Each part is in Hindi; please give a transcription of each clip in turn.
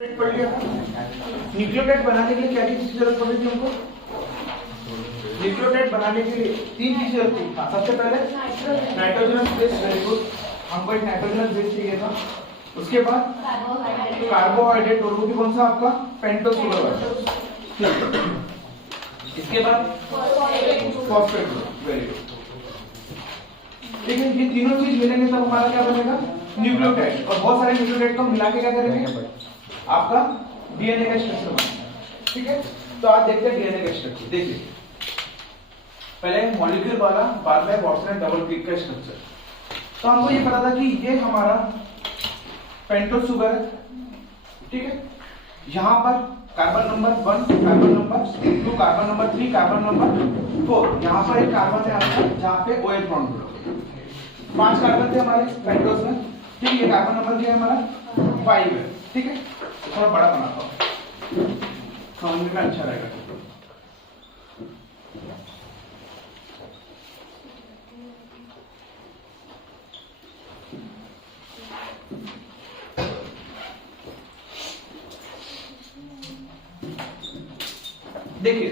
पढ़ लिया था। न्यूक्लियोटाइड बनाने के लिए क्या चीज की जरूरत पड़ी थी हमको? न्यूक्लियोटाइड बनाने के लिए तीन चीजें जरूरत थी। सबसे पहले नाइट्रोजनस बेस, वेरी गुड, हमको एक नाइट्रोजनस बेस चाहिए था। उसके बाद कार्बोहाइड्रेट, और वो भी कौन सा आपका? पेंटोस। इसके बाद फॉस्फेट, वेरी गुड। ठीक है, ये तीनों चीज मिलेंगे तब हमारा क्या बनेगा? न्यूक्लियोटाइड। और बहुत सारे न्यूक्लियोटाइड को मिला के क्या करेंगे? आपका डीएनए का स्ट्रक्चर बनेगा। ठीक है, तो आज देखते हैं डीएनए का स्ट्रक्चर। देखिए, पहले मॉलिक्यूल वाला, बाद में वाटसन एंड डबल क्लिक का स्ट्रक्चर। तो हमको ये पता था कि ये हमारा पेंटोस शुगर है। ठीक है, यहां पर carbon number 1, carbon number 2, carbon number 3, carbon number 4, यहां पर एक कार्बन है आपका जहां पे OH बॉन्ड जुड़ा। 5 कार्बन थे हमारे पेंटोस में। ठीक है, ये कार्बन नंबर क्या है हमारा? 5 है। ठीक है, थोड़ा बड़ा बनाता हूं, समझने में अच्छा रहेगा। देखिए,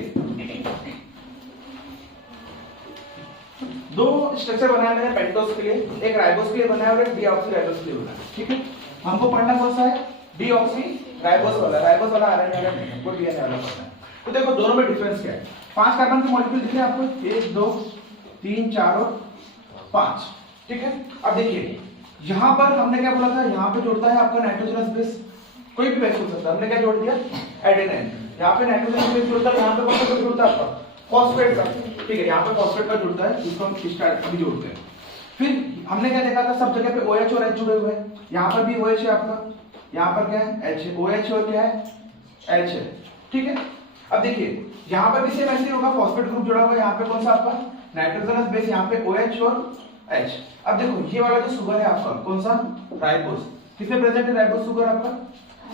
दो स्ट्रक्चर बनाया मैंने पेंटोस के लिए, एक राइबोस के लिए बनाया और एक डीऑक्सीराइबोस के लिए बनाया। ठीक है, हमको पढ़ना कौन सा है? डीऑक्सीराइबोस वाला। राइबोस वाला आरएनए वाला नहीं, हमको डीएनए वाला पढ़ना है। तो देखो दोनों में डिफरेंस क्या है? 5 कार्बन के मॉलिक्यूल दिख रहे हैं आपको, 1 2 3 4 और 5। ठीक है, अब देखिए यहां पर हमने क्या बोला था? यहां पे जोड़ता है आपका नाइट्रोजनस बेस, कोई भी बेस हो सकता है। हमने क्या जोड़ दिया? एडेनाइन। यहाँ पे नाइट्रोजन बेस जुड़ता है, यहाँ पे कौन सा बेस जुड़ता है आपका? फॉस्फेट का। ठीक है, यहाँ पे फॉस्फेट का जुड़ता है, जिसको हम स्टार्ट अभी जोड़ते हैं। फिर हमने क्या देखा था? सब जगह पे OH और H जुड़े हुए हैं। यहाँ पर भी OH है आपका, यहाँ पर क्या है? H है। OH और क्या है? H है। ठीक है, अब देखिए यहाँ पर भी सेम ऐसे होगा, फॉस्फेट ग्रुप जुड़ा हुआ है। यहाँ पे कौन सा आपका? नाइट्रोजनस बेस, यहाँ पे OH और H। अब देखो ये वाला जो शुगर है आपका, कौन सा? राइबोस। किसमें प्रेजेंट है राइबोस शुगर आपका?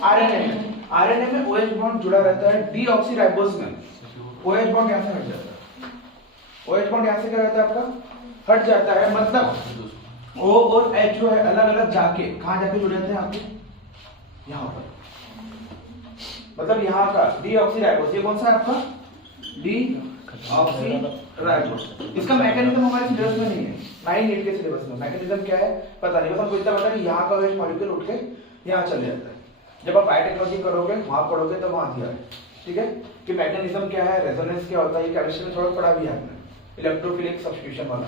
आरएनए में। आरएनए में OH बॉन्ड जुड़ा रहता है। डीऑक्सीराइबोस में OH बॉन्ड यहां से हट जाता है। OH बॉन्ड यहां से क्या रहता है आपका? हट जाता है। मतलब O और H जो है अलग अलग जाके कहां जाके जुड़ जाते हैं आपके? यहां पर। मतलब यहां का डीऑक्सीराइबोस, ये कौन सा है आपका? डीऑक्सीराइबोस। इसका मैकेनिज्म हमारे सिलेबस में नहीं है, 9-8 के सिलेबस में। मैकेनिज्म क्या है पता नहीं, बस हमको इतना पता है यहां का OH मॉलिक्यूल उठ के यहां चले जाता है। जब आप बायोटेक्नोलॉजी करोगे, वहां पढ़ोगे, तब वहां दिया है। ठीक है, कि मैकेनिज्म क्या है, रेजोनेंस क्या होता है, ये केमिस्ट्री में थोड़ा पढ़ा भी है आपने, इलेक्ट्रोफिलिक सब्स्टिट्यूशन वाला।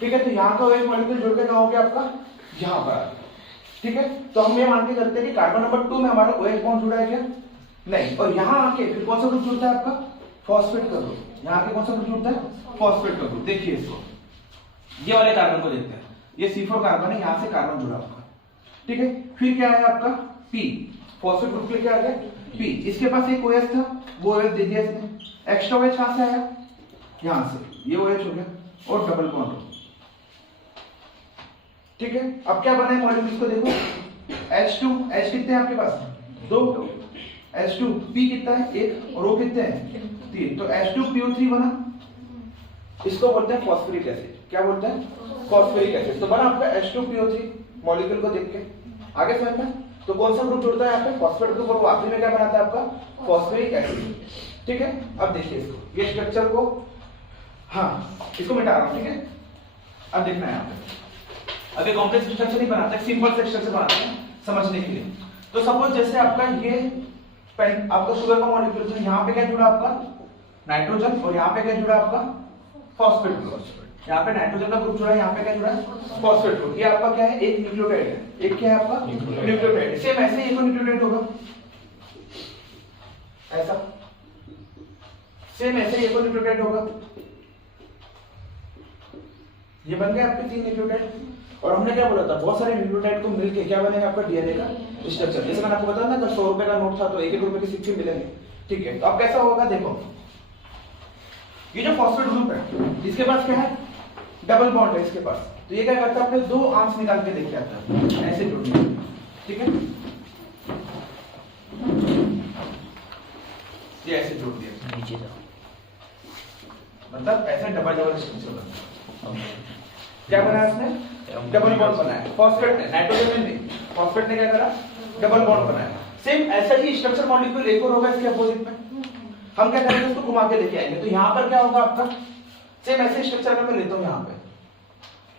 ठीक है, तो यहाँ का OH मॉलिक्यूल जुड़ के कहाँ हो गया आपका? यहाँ पर। ठीक है, तो हम ये मान के चलते हैं कि कार्बन नंबर 2 में हमारा OH बॉन्ड जुड़ा है क्या? नहीं। और यहाँ आके फिर कौन सा ग्रुप जुड़ता है आपका? फॉस्फेट का ग्रुप। यहाँ आके कौन सा ग्रुप जुड़ता है? फॉस्फेट का ग्रुप। देखिए इसको, ये वाले कार्बन को देखते हैं। ये C4 कार्बन है, यहाँ से कार्बन जुड़ा आपका। ठीक है, फिर क्या है आपका? P, फॉस्फेट ग्रुप के लिए क्या आ गया? P। इसके पास एक OH था, वो OH दे दिया इसने। एक्स्ट्रा OH कहां से आया? यहां से, ये OH हो गया और डबल बॉन्ड। ठीक है, अब क्या बना है मॉलिक्यूल को देखो। H2, H कितने हैं आपके पास? 2। H2, P कितना है? 1। और O कितने हैं? 3। तो H2PO3 बना। इसको बोलते हैं फॉस्फोरिक एसिड। क्या बोलते हैं? Phosphoric acid. तो बना आपका H2PO3 मॉलिक्यूल को देख के। आगे समझ में? तो कौन सा ग्रुप जुड़ता है यहाँ पे? Phosphate group. और आखिरी में क्या बनाता है आपका? Phosphoric acid. ठीक है, अब देखिए इसको, ये स्ट्रक्चर को, हाँ इसको मिटा रहा हूं। ठीक है, अब देखना है यहाँ पे। अभी कॉम्प्लेक्स स्ट्रक्चर नहीं बनाते, सिंपल से स्ट्रक्चर बनाते हैं समझने के लिए। तो सपोज जैसे आपका ये आपका शुगर का मॉलिक्यूल है, यहाँ पे क्या जुड़ा आपका? नाइट्रोजन। और यहाँ पे क्या जुड़ा आपका? Phosphate group. यहाँ पे नाइट्रोजन का ग्रुप जुड़ा है, यहाँ पे क्या जुड़ा है? Phosphate group. ये आपका क्या है? एक न्यूक्लियोटाइड है। एक क्या है आपका? न्यूक्लियोटाइड। सेम ऐसे ही एक न्यूक्लियोटाइड होगा, ऐसा। सेम ऐसे ही एक न्यूक्लियोटाइड होगा। ये बन गए आपके 3 न्यूक्लियोटाइड। और हमने क्या बोला था? बहुत सारे न्यूक्लियोटाइड को मिलके क्या बनेगा आपका? डीएनए का स्ट्रक्चर। जैसे मैंने आपको बताया ना, 100 रुपए का नोट था तो एक रुपए के सिक्के मिलेंगे। ठीक है, तो अब कैसा होगा देखो, ये जो फॉस्फेट ग्रुप है, इसके पास क्या है? डबल बॉन्ड है इसके पास। तो ये क्या करता है? अपने 2 आर्म्स निकाल के देख के आता है, ऐसे जोड़ दिया। ठीक है, ये ऐसे जोड़ दिया, नीचे जाओ, मतलब ऐसे डबल स्ट्रक्चर बना। क्या बनाया इसने? डबल बॉन्ड बनाया। फॉस्फेट ने, नाइट्रोजन ने नहीं, फॉस्फेट ने क्या करा? डबल बॉन्ड बनाया। सेम ऐसा ही स्ट्रक्चर मॉलिक्यूल एक और होगा इसके अपोजिट में, हम क्या करेंगे उसको घुमा के लेके आएंगे। तो यहाँ पर क्या होगा आपका सेम ऐसे स्ट्रक्चर अगर मैं लेता हूँ यहाँ पे,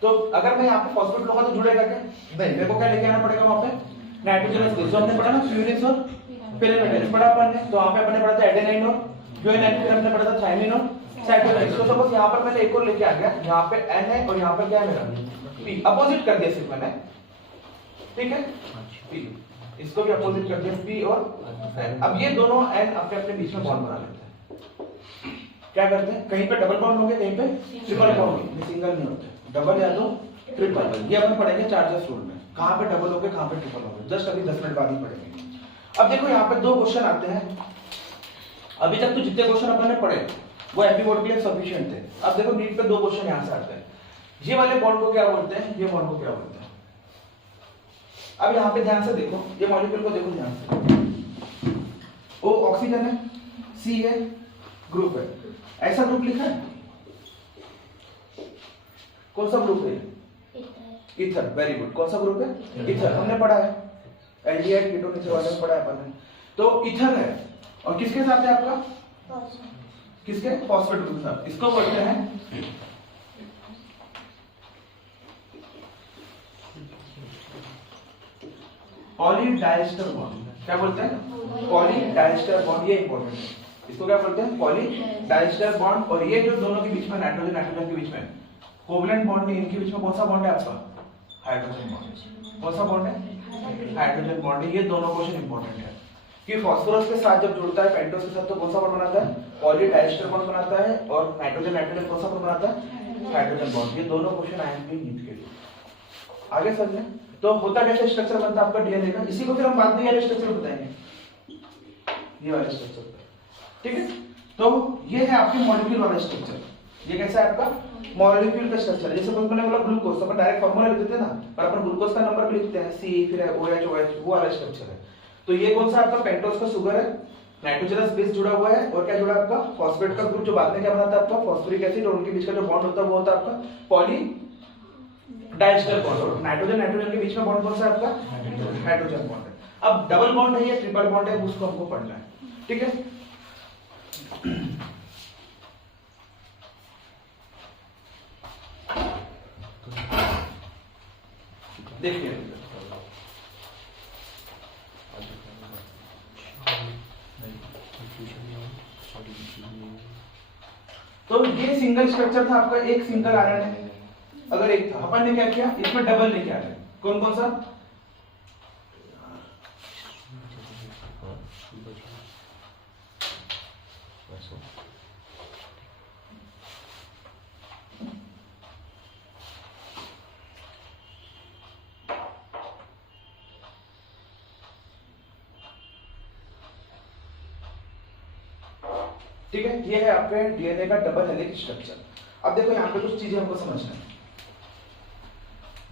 तो अगर मैं यहाँ पे फॉस्फेट लूंगा तो जुड़ेगा क्या? नहीं, मेरे को क्या लेके आना पड़ेगा वहां पे नाइट्रोजनस बेस, जो हमने पढ़ा ना फ्यूरिन और पिरिमिडिन पढ़ा अपन ने, तो वहां पे अपने पढ़ा था एडेनाइन और गुआनिन, फिर हमने पढ़ा था थायमिन और साइटोसिन। तो सपोज यहाँ पर मैंने एक और लेके आ गया, यहाँ पे N है और यहाँ पर क्या है मेरा P, अपोजिट कर दिया सिर्फ मैंने, ठीक है P, इसको भी अपोजिट कर दिया P और N। अब ये दोनों N अपने अपने बीच में बॉन्ड बना लेते हैं। क्या करते हैं, कहीं पे डबल बॉन्ड होंगे, कहीं पे ट्रिपल बॉन्ड होंगे, सिंगल नहीं होते, डबल या तो ट्रिपल। ये अपन पढ़ेंगे चार्जेस रूल में, कहां पे डबल होंगे कहां पे ट्रिपल होंगे, जस्ट अभी 10 मिनट बाद ही पढ़ेंगे। अब देखो यहाँ पे दो क्वेश्चन आते हैं, अभी तक तो जितने क्वेश्चन अपन ने पढ़े वो एपी बॉन्ड के लिए सफिशिएंट थे। अब देखो नीट पे दो क्वेश्चन यहाँ से आते हैं, ये वाले बॉन्ड को क्या बोलते हैं, ये बॉन्ड को क्या बोलते हैं। अब यहाँ पे ध्यान से देखो, ये मॉलिक्यूल को देखो ध्यान से, O ऑक्सीजन है, C है, ग्रुप है, ऐसा ग्रुप लिखा है, कौन सा ग्रुप है? Ether, very good. कौन सा ग्रुप है? ईथर, हमने पढ़ा है एल्डिहाइड कीटोन ईथर वाले में पढ़ा है अपन ने। तो ईथर है और किसके साथ है आपका, किसके, फॉस्फेट ग्रुप के साथ। इसको बोलते हैं पॉलीडाइस्टर बॉन्ड। क्या बोलते हैं? पॉलीडाइस्टर बॉन्ड, ये इंपॉर्टेंट है। इसको क्या बोलते हैं? पॉलीडाइस्टर बॉन्ड। और ये जो दोनों के बीच में नाइट्रोजन नाइट्रोजन के बीच में कोवलेंट बॉन्ड है, इनके बीच में कौन सा बॉन्ड है आपका? Hydrogen bond. कौन सा बॉन्ड है? हाइड्रोजन बॉन्ड है। ये दोनों क्वेश्चन इंपॉर्टेंट है कि फास्फोरस के साथ जब जुड़ता है पेंटोस के साथ तो कौन सा बॉन्ड बनाता है? पॉलीडाइस्टर बॉन्ड बनाता है। और नाइट्रोजन नाइट्रोजन कौन सा बॉन्ड बनाता है? Hydrogen bond. ये दोनों क्वेश्चन आएंगे नीट के लिए। आगे समझे? तो होता कैसे स्ट्रक्चर बनता है आपका डीएनए का, इसी को फिर हम बाद में ये स्ट्रक्चर बताएंगे, ये वाला स्ट्रक्चर, ठीक है। तो ये है आपके मॉलिक्यूल वाला स्ट्रक्चर। ये कैसा है आपका मॉलिक्यूल का स्ट्रक्चर। जैसे मैंने बोला ग्लूकोज, तो अपन डायरेक्ट फार्मूला लिख देते हैं ना, पर अपन ग्लूकोज का नंबर भी लिखते हैं C, फिर OH OH, वो वाला स्ट्रक्चर है। तो ये कौन सा आपका पेंटोस का शुगर है, नाइट्रोजनस बेस जुड़ा हुआ है, और क्या जुड़ा है आपका फॉस्फेट का ग्रुप, जो बाद में क्या बनाता है आपका फॉस्फोरिक एसिड, और उनके बीच का जो बॉन्ड होता है वो होता है आपका poly diester bond. Nitrogen nitrogen के बीच में बॉन्ड कौन सा है आपका? हाइड्रोजन बॉन्ड है। अब डबल बॉन्ड है या ट्रिपल बॉन्ड है उसको हमको पढ़ना है, ठीक है। देखिए तो ये सिंगल स्ट्रक्चर था आपका, एक सिंगल आरएनए अगर एक था, अपन ने क्या किया इसमें डबल लेके आ गए। कौन कौन सा? ठीक है, ये है आपके डीएनए का डबल हेलिक्स स्ट्रक्चर। अब देखो यहाँ पे कुछ चीजें हमको समझना है।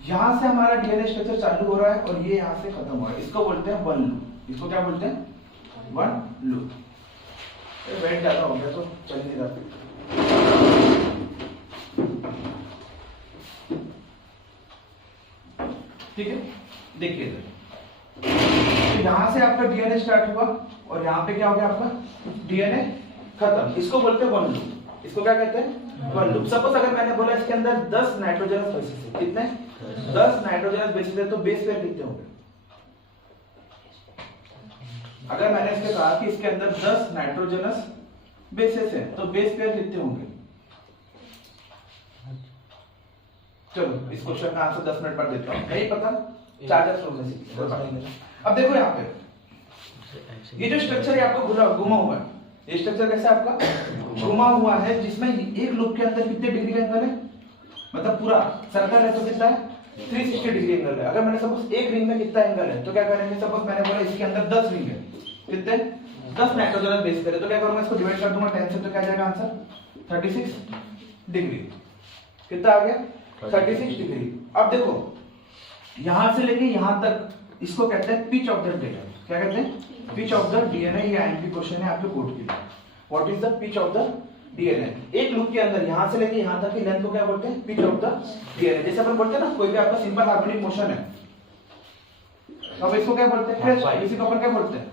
यहां से हमारा डीएनए स्ट्रक्चर चालू हो रहा है और ये यहां से खत्म हो रहा है, इसको बोलते हैं वन लूप। इसको क्या बोलते हैं? One loop. वेट ज्यादा हो गया तो चल नहीं रहा। ठीक है, देखिए तो यहां से आपका डीएनए स्टार्ट हुआ और यहां पे क्या हो गया आपका डीएनए खत्म। इसको बोलते हैं वन लूप। इसको क्या कहते हैं? One loop. सपोज अगर मैंने बोला इसके अंदर 10 नाइट्रोजनस बेसिस है, कितने? 10 नाइट्रोजनस बेसिस है, तो बेस पेयर कितने होंगे? अगर मैंने इसके कहा कि इसके अंदर 10 नाइट्रोजनस बेसिस है तो बेस पेयर कितने होंगे? चलो इस क्वेश्चन का आंसर 10 मिनट पर देता हूं, नहीं पता चार्जेस रूल में सीखिए। अब देखो यहाँ पे ये जो स्ट्रक्चर है आपको घुमा हुआ है, ये स्ट्रक्चर कैसा आपका घुमा हुआ है, जिसमें एक लूप के अंदर कितने डिग्री का एंगल है? मतलब पूरा सर्कल है तो कितना है? 360 डिग्री एंगल है। अगर मैंने सपोज एक रिंग में कितना एंगल है तो क्या करेंगे? सपोज मैंने बोला इसके अंदर 10 रिंग है, कितने? 10 नाइट्रोजन बेस पेयर है, तो क्या करूंगा इसको डिवाइड कर दूंगा 10 से, तो क्या जाएगा आंसर? 36 डिग्री। कितना आ गया? 36 डिग्री। अब देखो यहां से लेके यहां तक इसको कहते हैं पिच ऑफ द डीएनए। क्या कहते हैं? Pitch of the DNA. ये आईएमपी क्वेश्चन है आपके बोर्ड के लिए। What is the pitch of the DNA? एक लूप के अंदर यहां से लेके यहां तक की लेंथ को क्या बोलते हैं? Pitch of the DNA. जैसे अपन बोलते हैं ना कोई भी आपका सिंपल हार्मोनिक मोशन है, अब इसको क्या बोलते हैं? क्रेस्ट। इसी को अपन क्या बोलते हैं?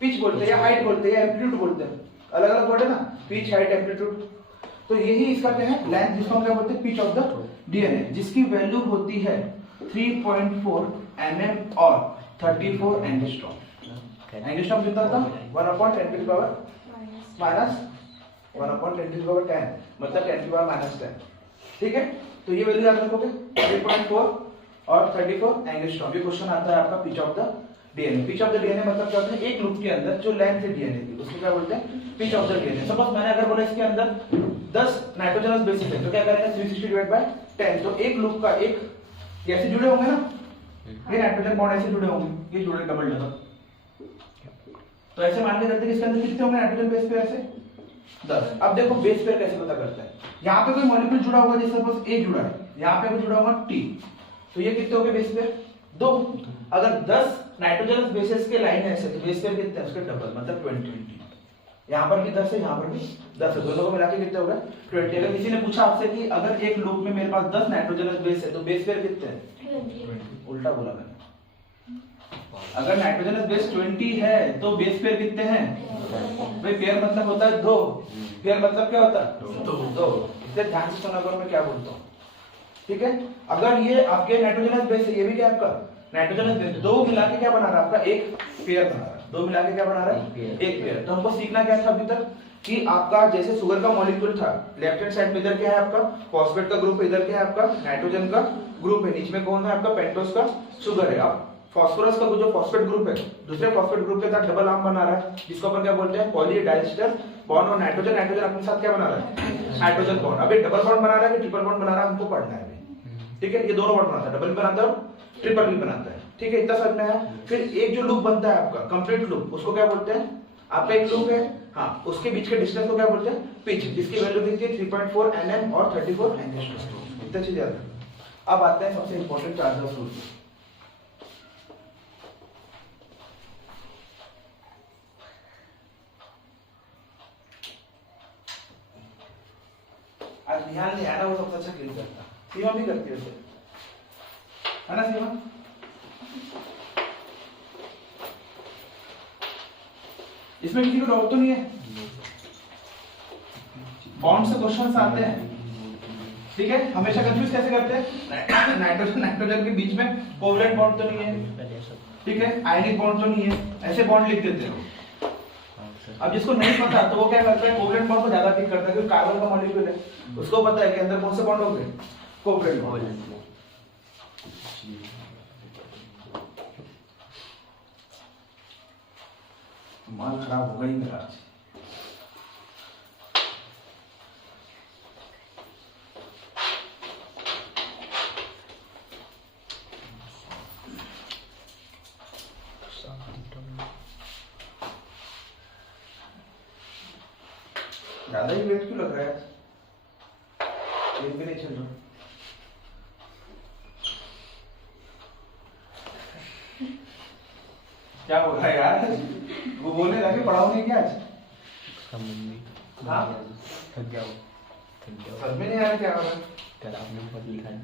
पिच बोलते हैं, या हाइट बोलते हैं, या एम्पलीट्यूड बोलते हैं। अलग अलग वर्ड है ना, पिच, हाइट, एम्पलीट्यूड। तो यही इसका क्या है? लेंथ, जिसको हम क्या बोलते हैं? पिच ऑफ द डीएनए, जिसकी वैल्यू होती है 3.4 mm और 34 एंगस्ट्रॉम। एंगस्ट्रॉम कितना था? 1/10 की पावर माइनस 1/10 की पावर 10, मतलब 10 की पावर -10। ठीक है, तो ये वैल्यू याद रखोगे, 3.4 और 34 एंगस्ट्रॉम। ये क्वेश्चन आता है आपका pitch of the DNA. Pitch of the DNA मतलब क्या होता है? एक लूप के अंदर जो लेंथ है डीएनए की, उसको क्या बोलते हैं? Pitch of the DNA. Suppose मैंने अगर बोला इसके अंदर 10 नाइट्रोजनस बेसिस है, तो क्या करेंगे? 360/10। तो एक लूप का एक ऐसे जुड़े होंगे ना, ये नाइट्रोजन बॉन्ड ऐसे जुड़े होंगे, ये जुड़े डबल डबल। तो ऐसे मान के चलते हैं इसके अंदर कितने होंगे नाइट्रोजन बेस पेयर? ऐसे 10। अब देखो बेस पेयर कैसे पता करता है? यहाँ पे कोई मॉलिक्यूल जुड़ा होगा, जैसे सपोज ए जुड़ा है, यहाँ पे भी जुड़ा होगा टी, तो ये कितने हो गए बेस पेयर? 2। अगर 10 नाइट्रोजनस बेसेस के लाइन है ऐसे, तो बेस पेयर कितने हैं? उसके डबल, मतलब 20। यहाँ पर भी 10 है, यहाँ पर भी 10 है, दोनों को मिला के कितने हो गए? 20। अगर किसी ने पूछा आपसे कि अगर एक लूप में मेरे पास 10 नाइट्रोजनस बेस है, तो बेस पेयर कितने हैं? उल्टा बोला मैंने। अगर नाइट्रोजनस बेस 20 है, तो बेस पेयर कितने हैं? भाई पेयर मतलब होता है 2, पेयर मतलब क्या होता है? 2। इसलिए ध्यान से सुना करो मैं क्या बोलता हूँ, ठीक है? अगर ये आपके नाइट्रोजनस बेस है, ये भी क्या आपका नाइट्रोजनस बेस, 2 मिला के क्या बना रहा है? आपका एक पेयर बना रहा है। 2 मिला के क्या बना रहा है? एक पेयर। तो हमको सीखना क्या था अभी तक कि आपका जैसे शुगर का मॉलिक्यूल था, लेफ्ट हैंड साइड में इधर क्या है आपका? फॉस्फेट का ग्रुप, इधर क्या है आपका? नाइट्रोजन का ग्रुप है, बीच में कौन है आपका? पेंटोस का शुगर है। अब फास्फोरस का जो फॉस्फेट ग्रुप है, दूसरे फॉस्फेट ग्रुप के साथ डबल आर्म बना रहा है, जिसको अपन क्या बोलते हैं? पॉलीडाइस्टर बॉन्ड। और नाइट्रोजन अपने साथ क्या बना रहा है? Hydrogen bond. अब ये डबल बॉन्ड बना रहा है कि ट्रिपल बॉन्ड बना रहा है, हमको पढ़ना है। ठीक है, ये दोनों बॉन्ड बनाता है, डबल भी बनाता है, ट्रिपल भी बनाता है। ठीक है, इतना समझ में आया? फिर एक जो लूप बनता है आपका कंप्लीट लूप, उसको क्या बोलते हैं? आपका एक लूप है, हाँ, उसके बीच के डिस्टेंस को क्या बोलते हैं? पिच, जिसकी वैल्यू कितनी है? 3.4 mm और 34 एंगस्ट्रॉम। इतना चीज याद रखना। अब आते हैं सबसे इंपॉर्टेंट चार्जर्स रूल। आज ध्यान नहीं आया ना, वो सबसे अच्छा क्लिक करता। सीमा भी करती है ना सीमा? इसमें किसी को डाउट तो नहीं है? बॉन्ड से क्वेश्चंस आते हैं, ठीक है? हमेशा कंफ्यूज कैसे करते हैं? नाइट्रोजन के बीच में कोवलेंट बॉन्ड तो नहीं है, ठीक है? आयनिक बॉन्ड तो नहीं है, ऐसे बॉन्ड लिख देते हो। अब जिसको नहीं पता तो वो क्या करता है? कोवलेंट बॉन्ड को ज्यादा पिक करता है, क्योंकि कार्बन का मॉलिक्यूल है, उसको पता है कि अंदर कौन से बॉन्ड होंगे? Covalent bond. माल खराब होगा ही मेरा। ज्यादा ही वेट क्यों लग रहा है? एक भी नहीं चल रहा। क्या हो रहा है यार? वो बोलने लगे पढ़ाओ नहीं क्या आज? हाँ? थक गया। समझ में नहीं आ रहा क्या हो रहा है? कल आपने बहुत लिखा है।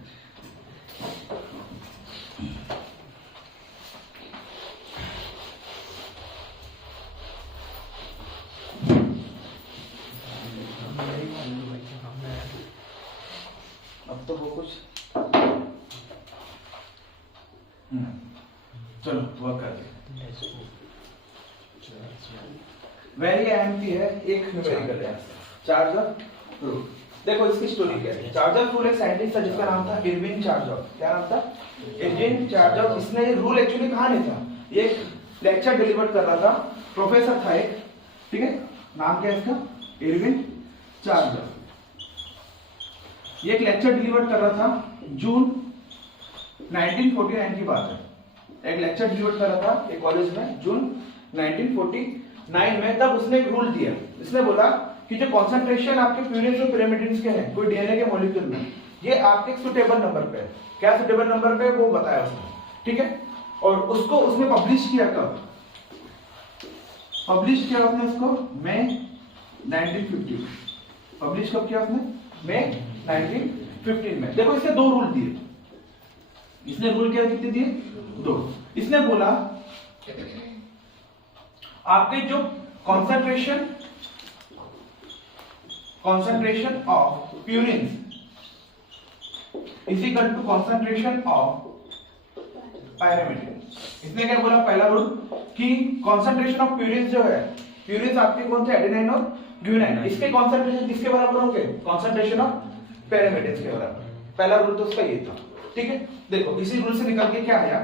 अब तो वो कुछ चलो वर्क करते। वेरी एम्प्टी है, एक न्यूमेरिकल है। चार्जर रूल, देखो इसकी स्टोरी क्या है। चार्जर रूल एक साइंटिस्ट था जिसका नाम था इरविन चार्जर। क्या नाम था? Irwin charger. इसने ये रूल एक्चुअली कहा नहीं था, ये एक लेक्चर डिलीवर कर रहा था, प्रोफेसर था एक, ठीक है? नाम क्या है इसका? Irwin charger. ये एक लेक्चर डिलीवर कर रहा था, जून 1949 की बात है। एक लेक्चर डिलीवर कर रहा था एक कॉलेज में जून 1949 में। तब उसने एक रूल दिया, इसने बोला कि जो कॉन्सेंट्रेशन आपके प्यूरिन्स और पिरिमिडिन्स के हैं कोई डीएनए के मॉलिक्यूल में, ये आपके सुटेबल नंबर पे है। क्या सुटेबल नंबर पे वो बताया उसने, ठीक है? और उसको उसने पब्लिश किया कब? पब्लिश किया उसने उसको मई 1950। पब्लिश कब किया उसने? मई 1915 में। देखो इसने 2 रूल दिए। इसने रूल क्या कितने दिए? 2। इसने बोला आपके जो concentration of purine is equal to concentration of pyrimidine. इसने क्या बोला पहला रूल कि कॉन्सेंट्रेशन ऑफ प्यूरिन जो है, प्यूरिन आपके कौन थे, एडेनाइन और ग्यूनाइन, इसके कॉन्सेंट्रेशन किसके बराबर होंगे, कॉन्सेंट्रेशन ऑफ पैरामिड के बराबर। पहला रूल तो उसका ये था, ठीक है। देखो इसी रूल से निकल के क्या आया,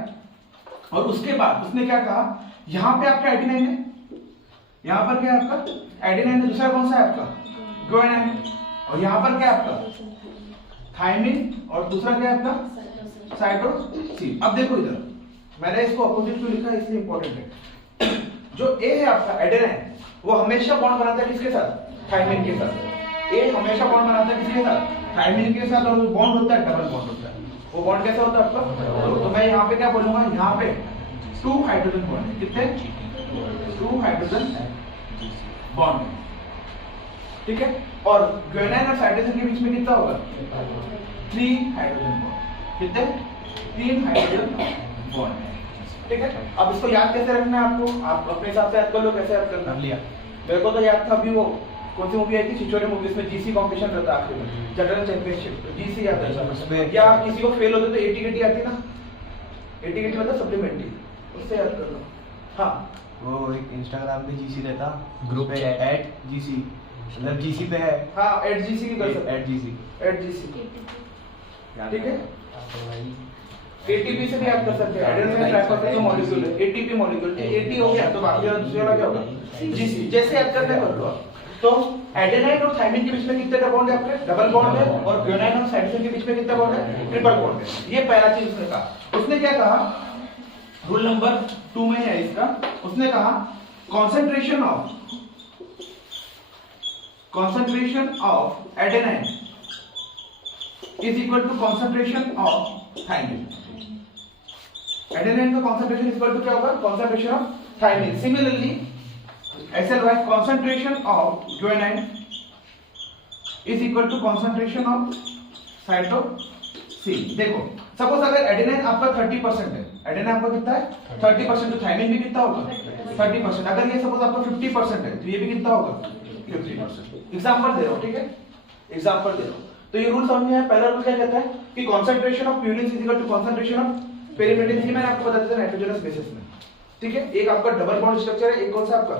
और उसके बाद उसने क्या कहा, यहां पे आपका एडेनाइन है, यहां पर क्या है आपका एडेनाइन, दूसरा कौन सा है आपका ग्वानिन, और यहां पर क्या है आपका थायमिन, और दूसरा क्या है आपका साइटोसिन। अब देखो इधर मैंने इसको अपोजिट क्यों लिखा है, इसलिए इंपॉर्टेंट है। जो ए है आपका एडेनाइन, वो हमेशा बॉन्ड बनाता है किसके साथ, थायमिन के साथ। ए हमेशा बॉन्ड बनाता है किसके साथ, थायमिन के साथ, और वो बॉन्ड होता है डबल बॉन्ड होता है। वो बॉन्ड कैसा होता है आपका, तो मैं यहाँ पे क्या बोलूंगा, यहाँ पे 2 हाइड्रोजन बॉन्ड है, कितने 2 हाइड्रोजन बॉन्ड है, ठीक है। और ग्वानिन और साइटोसिन के बीच में कितना होगा 3 हाइड्रोजन बॉन्ड, कितने 3 हाइड्रोजन बॉन्ड है, ठीक है। अब इसको याद कैसे रखना है आपको, आप अपने हिसाब से याद कर लो, कैसे याद करना लिया। मेरे को तो याद था अभी वो कौन सी मूवी आई थी, छिछोरे मूवी, में जीसी कंपटीशन रहता है आखिर में, जनरल चैंपियनशिप, तो जीसी याद है, या किसी को फेल होते तो एटीकेटी आती ना, एटीकेटी मतलब सप्लीमेंट्री, उससे याद कर लो। हाँ वो एक इंस्टाग्राम पे जीसी रहता ग्रुप है @gc, मतलब जीसी पे है, हाँ @gc की कर सकते, @gc, ठीक है। एटीपी से भी याद कर सकते हैं, एडेनोसिन ट्राइफॉस्फेट जो मॉलिक्यूल है, एटीपी मॉलिक्यूल, एटी हो गया तो बाकी वाला दूसरा क्या होगा जीसी, जैसे याद करने कर लो। तो एडेनाइन और थायमिन के बीच में कितने बॉन्ड है आपके, डबल बॉन्ड है, और ग्वानिन और साइटोसिन के बीच में कितना बॉन्ड है, ट्रिपल बॉन्ड है। ये पहला चीज उसने कहा। उसने क्या कहा, रूल नंबर 2 में है इसका, उसने कहा concentration of adenine is equal to concentration of thymine। adenine का concentration is equal to क्या होगा, concentration of thymine। similarly SLY concentration of guanine is equal to concentration of cytosine। देखो सपोज अगर एडेनाइन आपका 30% है, एडेनाइन आपका कितना है 30%, तो थायमिन भी कितना होगा 30%। अगर ये सपोज आपका 50% है तो ये भी कितना होगा 50%। एग्जांपल दे रहा हूं, ठीक है, एग्जांपल दे रहा हूं। तो ये रूल समझ में आया। पहला रूल क्या कहता है कि concentration of purine is equal to concentration of pyrimidine. ये मैंने आपको बता दिया था नाइट्रोजनस बेसिस में, ठीक है। एक आपका डबल बॉन्ड स्ट्रक्चर है, एक कौन सा आपका,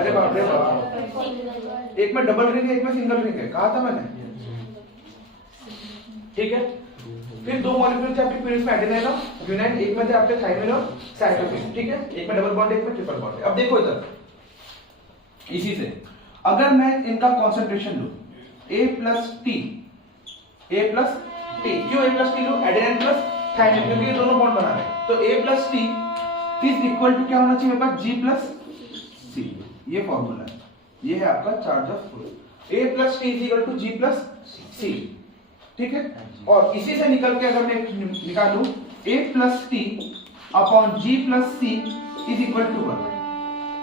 अरे बाप रे बाप, एक में डबल रिंग है, एक में सिंगल रिंग है, कहा था मैंने, ठीक है। फिर 2 मॉलिक्यूल थे आपके प्यूरिन में, एडेनाइन और ग्वानिन, एक में थे आपके थायमिन और साइटोसिन, ठीक है। एक में डबल बॉन्ड, एक में ट्रिपल बॉन्ड। अब देखो इधर इसी से अगर मैं इनका कंसंट्रेशन लूं A प्लस टी, क्यों A प्लस टी लूं, एडेनाइन प्लस थायमिन, क्योंकि ये दोनों बॉन्ड बना रहे हैं। तो A plus T is equal to क्या होना चाहिए मेरे पास, G प्लस C। ये फॉर्मूला है, ये है आपका Chargaff rule. A plus T is equal to G plus C, ठीक है। और इसी से निकल के अगर मैं निकालूं A plus T upon G plus C is equal to 1।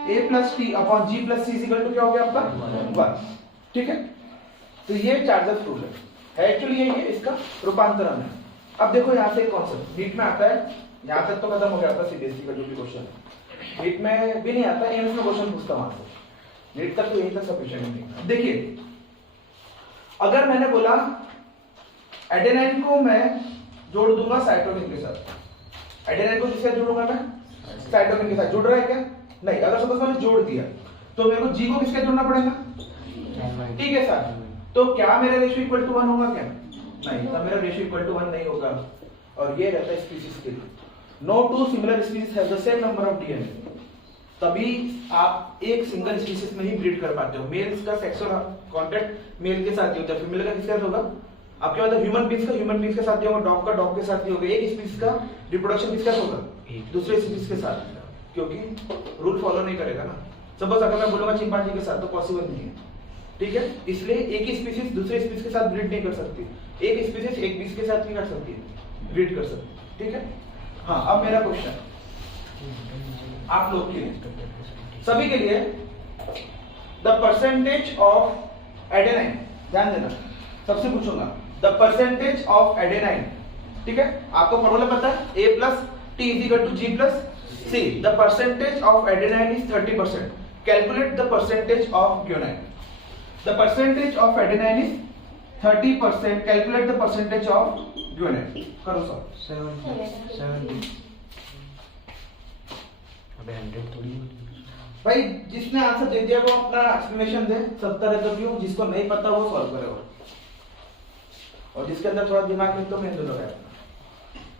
A plus T upon G plus C is equal to क्या हो गया आपका 1, ठीक है। तो ये चार्जर रूल है, एक्चुअली ये इसका रूपांतरण है। अब देखो यहाँ से एक कॉन्सेप्ट नीट में आता है, यहाँ तक तो खत्म हो गया आपका सीबीएसई का जो भी क्वेश्चन है, नीट में भी नहीं आता, एम्स में क्वेश्चन पूछता वहां से, नीट तक तो यही तक सफिशिएंट नहीं। देखिए अगर मैंने बोला एडेनाइन को मैं जोड़ दूंगा साइटोसिन के साथ, एडेनाइन को किसके साथ जोड़ूंगा मैं, साइटोसिन के साथ। जुड़ रहा है क्या, नहीं। अगर सपोज मैंने जोड़ दिया तो मेरे को जी को किसके साथ जोड़ना पड़ेगा, ठीक है सर। तो क्या मेरा रेशियो इक्वल टू 1 होगा क्या, नहीं, तब मेरा रेशियो इक्वल टू 1 नहीं होगा। और ये रहता है स्पीशीज के लिए, no two similar species have the same number of DNA, तभी आप एक सिंगल स्पीशीज में ही ब्रीड कर पाते हो। मेल्स का सेक्सुअल कांटेक्ट मेल के साथ ही होता है, फीमेल का किसके साथ होगा, आपके मतलब ह्यूमन बींग्स का ह्यूमन बींग्स के साथ ही होगा, डॉग का डॉग के साथ ही होगा। एक स्पीशीज का रिप्रोडक्शन किसके साथ होगा, दूसरे स्पीशीज के साथ, क्योंकि रूल फॉलो नहीं करेगा ना। सपोज अगर मैं बोलूंगा चिंपांजी के साथ तो पॉसिबल नहीं है, ठीक है। इसलिए एक ही स्पीशीज दूसरे स्पीशीज के साथ ब्रीड नहीं कर सकती, एक स्पीशीज एक बीस के साथ भी कर सकती है, ब्रीड कर सकती है, ठीक है। हाँ, अब मेरा क्वेश्चन आप लोग के लिए, सभी के लिए, द परसेंटेज ऑफ एडेनाइन, ध्यान देना, सबसे पूछूंगा द परसेंटेज ऑफ एडेनाइन, ठीक है। आपको फॉर्मूला पता है, A plus T is equal to G plus C. The percentage of adenine is 30%. Calculate the percentage of guanine. The percentage of adenine is 30%. Calculate the percentage of guanine. करो सर. 70. अबे 100 थोड़ी. भाई जिसने आंसर दे दिया वो अपना एक्सप्लेनेशन दे. 70 है तो क्यों? जिसको नहीं पता वो सॉल्व करेगा. और जिसके अंदर थोड़ा दिमाग है तो मेंदू लगाए.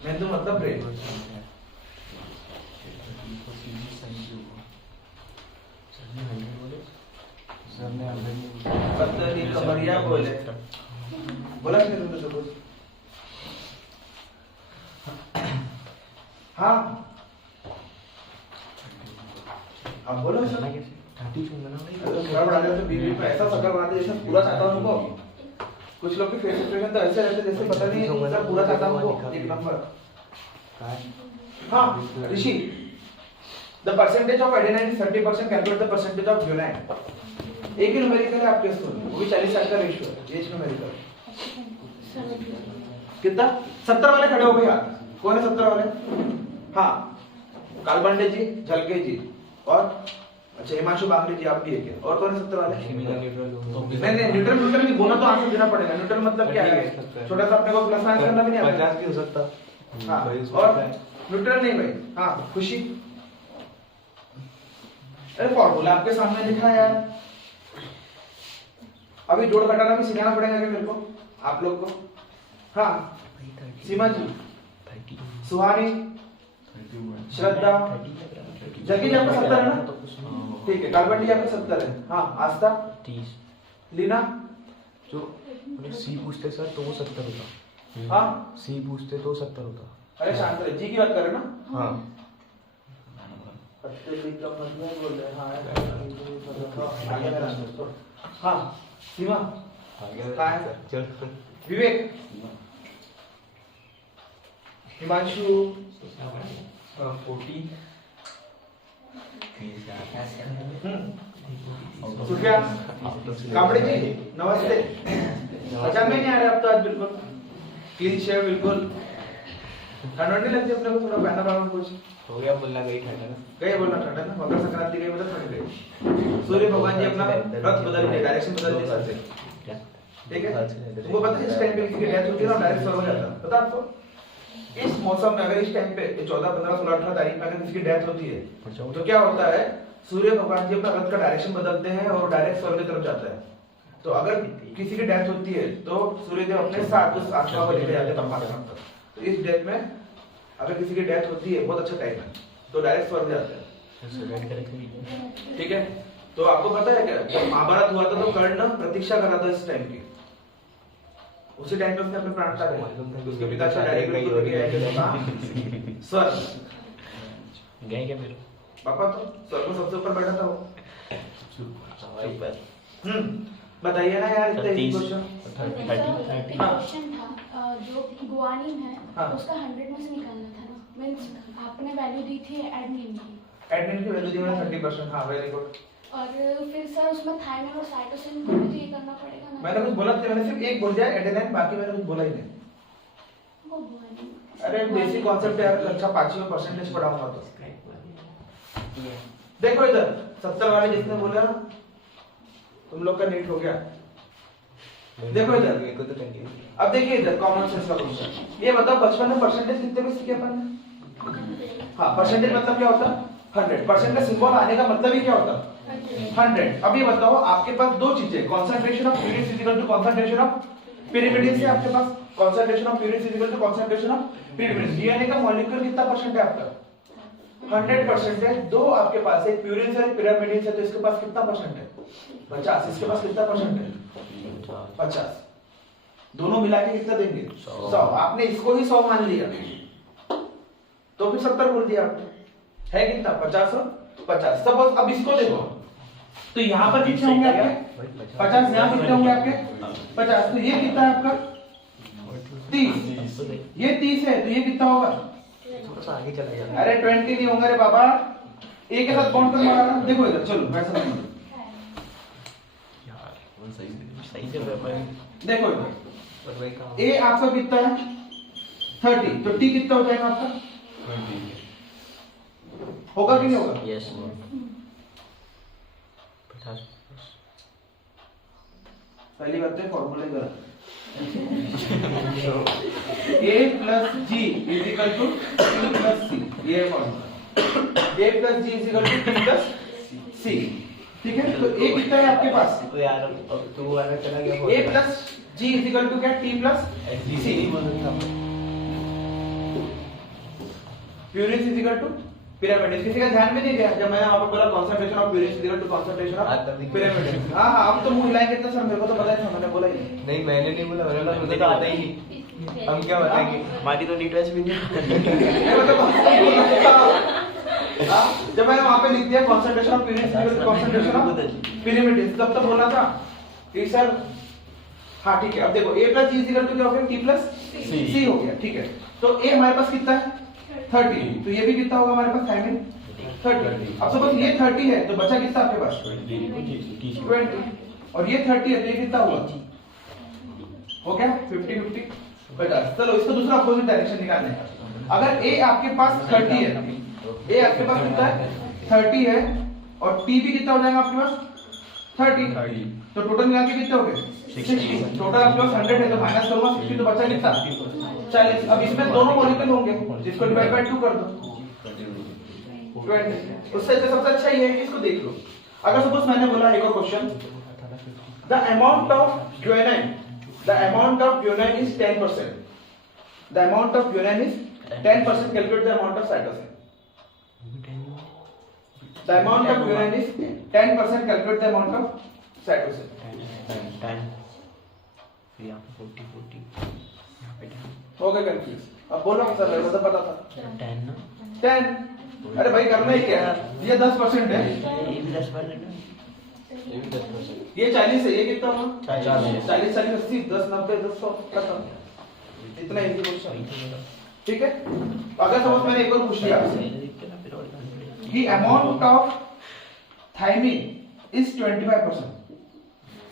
मेंदू मतलब ब्रेन. पत्तली कमरिया बोले. बोला कि नहीं तुमने कुछ? हाँ. अब बोलो सर. 30 चुनना ना भाई. थोड़ा बड़ा तो बीबी पे ऐसा शक्ल बना दे जैसे पूरा चाहता हूँ उनको. कुछ लोग की फेस एक्सप्रेशन तो ऐसे रहते जैसे पता नहीं सर पूरा चाहता हूँ उनको. एक नंबर. हाँ ऋषि. The percentage of adenine is 30%. Calculate the percentage of guanine. एक ही न्यूमेरिकल है आपके स्कूल में. वो भी 40 का रेशियो है. As numerical. कितना? 70 वाले खड़े हो गए यार. कौन है 70 वाले? हाँ. कालबंडे जी, झलके जी और अच्छा हिमांशु बांगरे जी आप भी है. और कौन है 70 वाले? नहीं न्यूट्रल नहीं बोला तो आंसर देना पड़ेगा. न्यूट्रल मतलब क्या है? छोटा सा अपने को प्लस माइनस करना भी नहीं आता. 50 भी हो सकता. हाँ और न्यूट्रल नहीं भाई. हाँ खुशी. अरे फॉर्मूला आपके सामने लिखा है यार. अभी जोड़ घटाना भी सिखाना पड़ेगा क्या मेरे को आप लोग को? हाँ सीमा जी, सुहानी, श्रद्धा, जकी जी आपका 70 है ना? ठीक है. कालबंडी आपका 70 है. हाँ आस्था, 30. लीना जो सी पूछते सर तो वो 70 होता. हाँ सी पूछते तो 70 होता. अरे शांत रहे. जी की बात कर रहे ना? हाँ. हाँ सीमा, विवेक, हिमांशु, 40. सुफिया, कामड़े जी नमस्ते. पहचान में नहीं आ रहे आप तो आज बिल्कुल क्लीन शेव बिल्कुल. ठंड नहीं लगती अपने को? थोड़ा पहना पड़ा कुछ हो गया. बोलना गई ठंडा ना. गए बोलना ठंडा ना. मकर संक्रांति गई मतलब ठंड गई. सूर्य भगवान जी अपना रथ बदल के डायरेक्शन बदल नहीं सकते. ठीक है. तुमको पता है इस टाइम पे किसी की डेथ होती है ना डायरेक्ट स्वर्ग हो जाता है. पता आपको? इस मौसम में अगर इस टाइम पे 14, 15, 16, 18 तारीख में अगर किसी की डेथ होती है तो क्या होता है? सूर्य भगवान जी अपना रथ का डायरेक्शन बदलते हैं और डायरेक्ट स्वर्ग की तरफ जाता है. तो अगर किसी की डेथ होती है तो सूर्यदेव अपने साथ उस आत्मा को लेकर जाते हैं परमात्मा तक. तो इस डेथ में अगर किसी की डेथ होती है बहुत अच्छा टाइम है तो डायरेक्ट स्वर्ग जाते हैं. ठीक है. तो आपको पता है क्या जब महाभारत हुआ था तो कर्ण प्रतीक्षा कर रहा था इस टाइम की. उसी टाइम पे उसने अपने प्राण त्यागे. उसके पिता से डायरेक्ट स्वर्ग गए क्या मेरे पापा तो स्वर्ग में सबसे ऊपर बैठा था वो. बताइए ना यार इतना इजी क्वेश्चन. क्वेश्चन था जो गुआनिन है हाँ. उसका 100 में से निकालना था ना. मींस आपने वैल्यू दी थी एडमिन की. एडमिन की वैल्यू दी मैंने 30%. हाँ वेरी गुड. और फिर सर उसमें थायमिन और साइटोसिन को भी तो ये करना पड़ेगा ना. मैंने कुछ बोला था? मैंने सिर्फ एक बोल दिया एडेनाइन. बाकी मैंने कुछ बोला ही नहीं. वो गुआनिन. अरे बेसिक कॉन्सेप्ट यार. अच्छा 5 में परसेंटेज पढ़ाऊंगा तो. देखो इधर 70 वाले जिसने बोला तुम लोग का नीट हो गया. देखो इधर. अब देखिए इधर कॉमन सेंस का क्वेश्चन. ये बताओ बचपन में परसेंटेज कितने में सीखे अपन ने? हाँ परसेंटेज मतलब क्या होता? 100%. का सिंबल आने का मतलब ही क्या होता? 100. अब ये बताओ आपके पास दो चीजें. Concentration of units is equal to concentration of pyrimidine से आपके पास concentration of units is equal to concentration of pyrimidine. DNA का मॉलिक्यूल कितना परसेंट है आपका? 100% है. दो आपके पास एक प्यूरिन से एक पिरामिडिन से तो इसके पास कितना परसेंट है? 50. इसके पास कितना परसेंट है? 50. दोनों मिला के कितना देंगे? 100. आपने इसको ही 100 मान लिया तो फिर 70 बोल दिया आपने. है कितना? 50 और 50. सपोज अब इसको देखो तो यहाँ पर कितने होंगे आपके? 50. यहाँ कितने होंगे आपके? 50. तो ये कितना है आपका? 30. ये 30 है तो ये कितना होगा? आगे चला जाएगा. अरे 20 नहीं होंगे रे बाबा. एक के साथ काउंट करने वाला ना. देखो इधर चलो वैसा नहीं. यार सही चल रहा है. देखो इधर ए आपका कितना है? 30. तो टी कितना हो जाएगा आपका? होगा कि नहीं होगा? यस 50 पहली बात है फॉर्मूले गलत a plus G is equal to T plus C, ये है formula. a plus G is equal to T plus C, ठीक है। तो a कितना है आपके पास? तो यार अब तू वाला चला गया a plus G is equal to क्या? T plus C. Purine is equal to pyramid. किसी का ध्यान में नहीं दिया जब मैंने वहां पर बोला concentration of purine is equal to concentration of pyrimidine. हां हां, अब तो मुंह हिलाएंगे तो सर मेरे को तो पता था, मैंने बोला ही नहीं। नहीं मैंने नहीं बोला, मैंने बोला मुझे तो आता ही नहीं, हम क्या बताएंगे? हमारी तो नीट भी नहीं ये मतलब जब मैंने वहां पे लिख दिया concentration of purine is equal to concentration of pyrimidine, तब तो बोलना था कि सर हाँ ठीक है। अब देखो a plus G is equal to क्या हो गया? t प्लस सी हो गया, ठीक है। तो a हमारे पास कितना है? 30, तो ये भी कितना होगा हमारे पास? थायमिन 30। अब सपोज ये 30 है तो बचा कितना आपके पास? 20। और ये 30 है तो ये कितना हुआ? हो गया 50-50 50। चलो इसको दूसरा अपोजिट डायरेक्शन निकालने हैं। अगर a आपके पास 30 है, a आपके पास कितना है? 30 है, और t भी कितना हो जाएगा आपके पास? 30। तो टोटल मिला के कितने हो गए? 60। टोटल आपके पास 100 है तो माइनस करूंगा 60, तो बचा कितना? 40। अब इसमें दोनों मॉलिक्यूल होंगे, जिसको डिवाइड बाय 2 कर दो 20। उससे सबसे अच्छा ये है कि इसको देख लो। अगर सपोज मैंने बोला एक और question, the amount of guanine is 10%, the amount of guanine is 10%, calculate the amount of cytosine. The amount of guanine is 10%, calculate the amount of cytosine. 10 फिर यहाँ पे 40 यहाँ पे 10 हो गया कंफ्यूज? अब बोलो सर, मेरे को तो पता था 10 ना 10। अरे भाई करना ही क्या है? ये 10% है, ये भी 10% है ये 40 है, ये कितना हुआ? 40 40 40 80 10 90 10 100 खत्म। इतना इजी क्वेश्चन, ठीक है। अगर सपोज मैंने एक और पूछ लिया आपसे कि amount of thymine is 25%,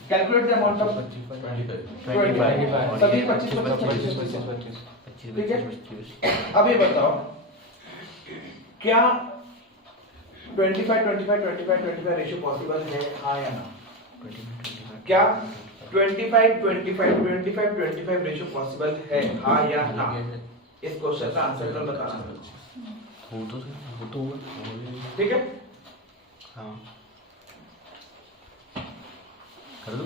calculate the amount of 25। सभी 25 ठीक है। अब ये बताओ, क्या 25-25-25-25 रेशियो पॉसिबल है, हाँ या ना? क्या 25-25-25-25 रेशियो पॉसिबल है, हाँ या ना? इस क्वेश्चन का आंसर तो बताना, वो तो ठीक है। हाँ कर दो।